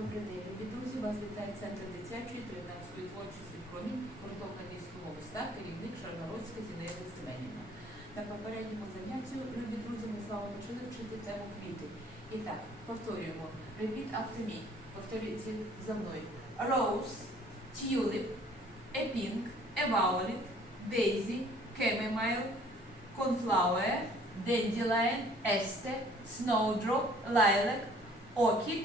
Добрий день, любі друзі. Вас вітає Центр дитячої та юнацької творчості «Промінь» гурток англійської мови керівник Шарнародська Зінаїда Семенівна. На попередньому занятті, любі друзі, ми з вами почали вчити тему квіти. І так, повторюємо. Repeat after me. Повторюйте за мною. Rose, tulip, a pink, a violet, daisy, chamomile, cornflower, dandelion, aster, snowdrop, lilac, orchid,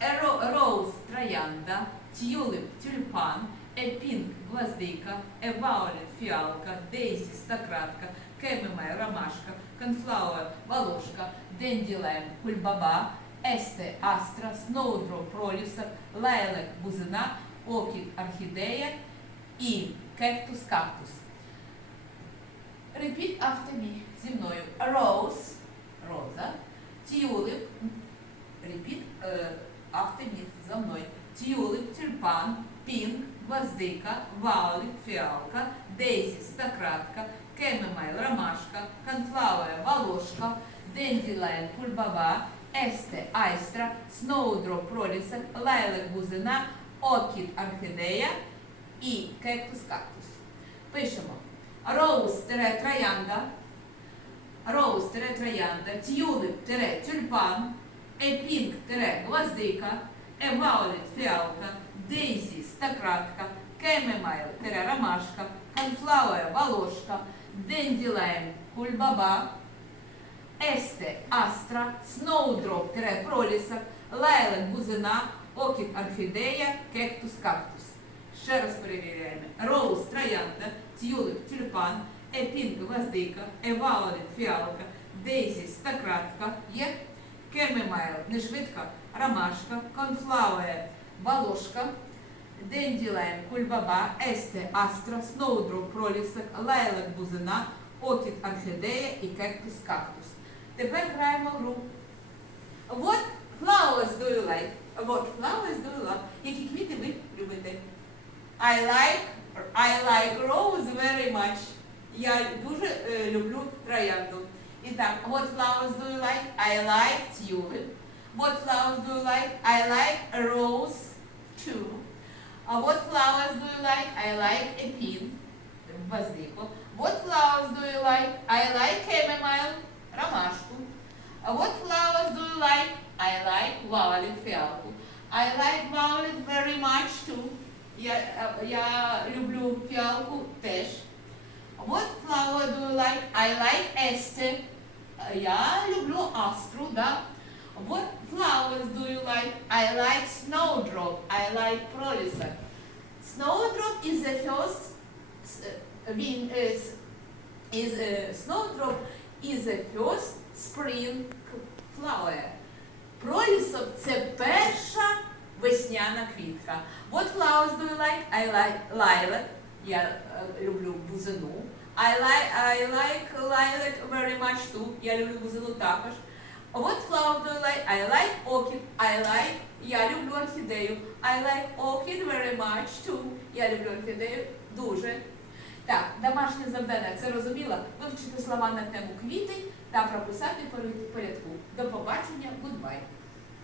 a rose – троянда, tulip – тюльпан, pink – гвоздика, a violet – фіалка, daisy – стократка, chamomile – ромашка, cornflower – волошка, dandelion – кульбаба, есте – астра, snowdrop – пролісок, lilac – бузина, orchid – орхідея і cactus – кактус. Repeat after me. Зі мною. Rose – роза, tulip Repeat е, after me за мною. Тюлип, тюльпан, пінк, гвоздика, ваулик, фіалка, дейзі, стократка, кемемайл, ромашка, конфлауер, волошка, денділайн, кульбаба, есте, айстра, сноудроп, пролісок, лайлик, бузина, окіт, орхідея і кектус, кактус. Пишемо. Роуз, троянда, роуз, троянда, тюлип, тюльпан, Епінг гвоздика, Еваулет фіалка, Дейзі стократка, Кемемайл тире ромашка, Конфлауер волошка, Денділайн кульбаба, Есте астра, Сноудроп пролісок, Лайлен бузина, Окіт орхідея, Кектус кактус. Ще раз перевіряємо. Роуз троянда, тюлип тюльпан, Епінг гвоздика, Еваулет фіалка, Дейзі стократка, є Кемемайл, нешвидка, ромашка, конфлауер, волошка, денділайн, кульбаба, есте, астра, сноудроп, пролісок, лайлек, бузина, окіт, орхідея і кектус, кактус. Тепер граємо гру. What flowers do you like? What flowers do you love? Які квіти ви любите? I like, I like rose very much. Я дуже е, люблю троянду. І так, what flowers do you like? I like tulip. What flowers do you like? I like a rose too. Uh, what flowers do you like? I like a pin. Гвоздику. What flowers do you like? I like chamomile. Ромашку. Uh, what flowers do you like? I like violet фіалку. I like violet very much too. Я, е, я люблю фіалку теж. What flower do you like? I like Esther. Я люблю астру, да. What flowers do you like? I like snowdrop. I like prolissar. Snowdrop is the first uh, being is is uh, snowdrop is the first spring flower. Пролісок це перша весняна квітка. What flowers do you like? I like lilac. Я е, люблю бузину. I like, I like lilac very much too. Я люблю бузину також. What flower do you like? I like orchid. I like, я люблю орхідею. I like orchid very much too. Я люблю орхідею дуже. Так, домашнє завдання, це розуміло? Вивчити слова на тему квіти та прописати порядку. До побачення, goodbye.